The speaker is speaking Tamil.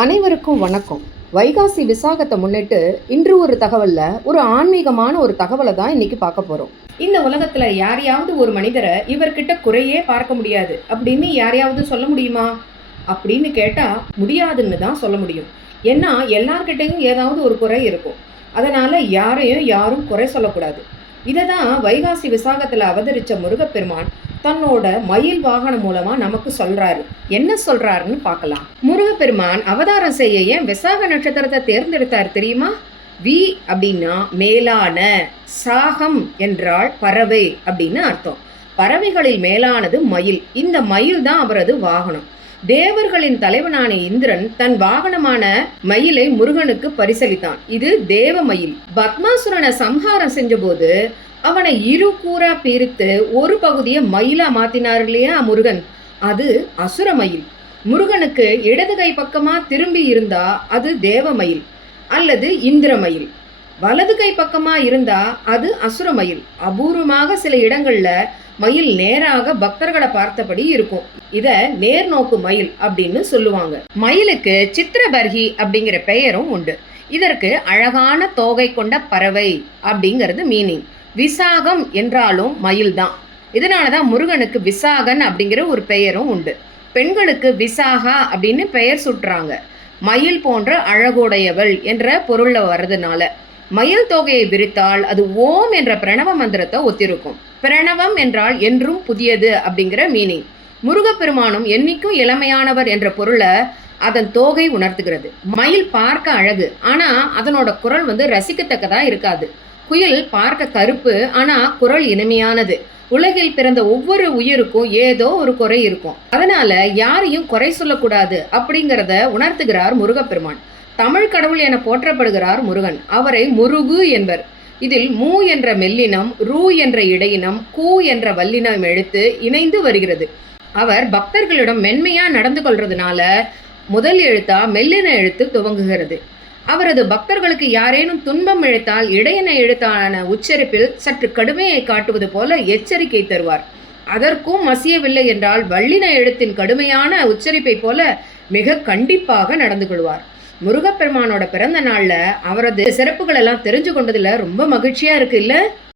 அனைவருக்கும் வணக்கம். வைகாசி விசாகத்தை முன்னிட்டு இன்று ஒரு தகவல்ல ஒரு ஆன்மீகமான ஒரு தகவலை தான் இன்னைக்கு பார்க்க போறோம். இந்த உலகத்துல யாரையாவது ஒரு மனிதரை இவர்கிட்ட குறையே பார்க்க முடியாது அப்படின்னு யாரையாவது சொல்ல முடியுமா அப்படின்னு கேட்டா முடியாதுன்னு தான் சொல்ல முடியும். ஏன்னா எல்லார்கிட்டையும் ஏதாவது ஒரு குறை இருக்கும். அதனால யாரும் குறை சொல்லக்கூடாது. இதை தான் வைகாசி விசாகத்துல அவதரிச்ச முருகப்பெருமான் தன்னோட மயில் வாகனம் மூலமா நமக்கு சொல்றாரு. என்ன சொல்றாருன்னு பார்க்கலாம். முருகப்பெருமான் அவதாரம் செய்ய ஏன் விசாக நட்சத்திரத்தை தேர்ந்தெடுத்தார் தெரியுமா? வி அப்படின்னா மேலான, சாகம் என்றால் பறவை அப்படின்னு அர்த்தம். பறவைகளில் மேலானது மயில். இந்த மயில் தான் அவரது வாகனம். தேவர்களின் தலைவனான இந்திரன் தன் வாகனமான மயிலை முருகனுக்கு பரிசளித்தான். இது தேவ மயில். பத்மாசுரனை சம்ஹாரம் செஞ்ச போது அவனை இரு கூறா பிரித்து ஒரு பகுதியை மயிலா மாத்தினார் இல்லையா முருகன், அது அசுர மயில். முருகனுக்கு இடது கை பக்கமா திரும்பி இருந்தா அது தேவ மயில் அல்லது இந்திர மயில். வலது கை பக்கமா இருந்தா அது அசுர மயில். அபூர்வமாக சில இடங்கள்ல மயில் நேராக பக்தர்களை பார்த்தபடி இருக்கும். இத நேர்நோக்கு மயில் அப்படின்னு சொல்லுவாங்க. மயிலுக்கு சித்திரபர்கி அப்படிங்கிற பெயரும் உண்டு. இதற்கு அழகான தோகை கொண்ட பறவை அப்படிங்கிறது மீனிங். விசாகம் என்றாலும் மயில் தான். இதனாலதான் முருகனுக்கு விசாகன் அப்படிங்கிற ஒரு பெயரும் உண்டு. பெண்களுக்கு விசாகா அப்படின்னு பெயர் சுட்டுறாங்க. மயில் போன்ற அழகுடையவள் என்ற பொருள்ல வர்றதுனால. மயில் தொகையை விரித்தால் அது ஓம் என்ற பிரணவ மந்திரத்தை ஒத்திருக்கும். பிரணவம் என்றால் என்றும் புதியது அப்படிங்கிற மீனிங். முருகப்பெருமானும் என்னைக்கும் இளமையானவர் என்ற பொருளை அதன் தோகை உணர்த்துகிறது. மயில் பார்க்க அழகு, ஆனா அதனோட குரல் ரசிக்கத்தக்கதா இருக்காது. குயில் பார்க்க கருப்பு, ஆனா குரல் இனிமையானது. உலகில் பிறந்த ஒவ்வொரு உயிருக்கும் ஏதோ ஒரு குறை இருக்கும். அதனால யாரையும் குறை சொல்லக்கூடாது அப்படிங்கிறத உணர்த்துகிறார் முருகப்பெருமான். தமிழ் கடவுள் என போற்றப்படுகிறார் முருகன். அவரை முருகு என்பர். இதில் மூ என்ற மெல்லினம், ரூ என்ற இடையினம், கூ என்ற வல்லினம் எழுத்து இணைந்து வருகிறது. அவர் பக்தர்களிடம் மென்மையா நடந்து கொள்றதுனால முதல் எழுத்தா மெல்லின எழுத்து துவங்குகிறது. அவரது பக்தர்களுக்கு யாரேனும் துன்பம் இழைத்தால் இடையின எழுத்தான உச்சரிப்பில் சற்று கடுமையை காட்டுவது போல எச்சரிக்கை தருவார். அதற்கும் மசியவில்லை என்றால் வல்லின எழுத்தின் கடுமையான உச்சரிப்பை போல மிக கண்டிப்பாக நடந்து கொள்வார். முருகப்பெருமானோட பிறந்த நாள்ல அவரது சிறப்புகள் எல்லாம் தெரிஞ்சு கொண்டதுல ரொம்ப மகிழ்ச்சியா இருக்கு இல்ல?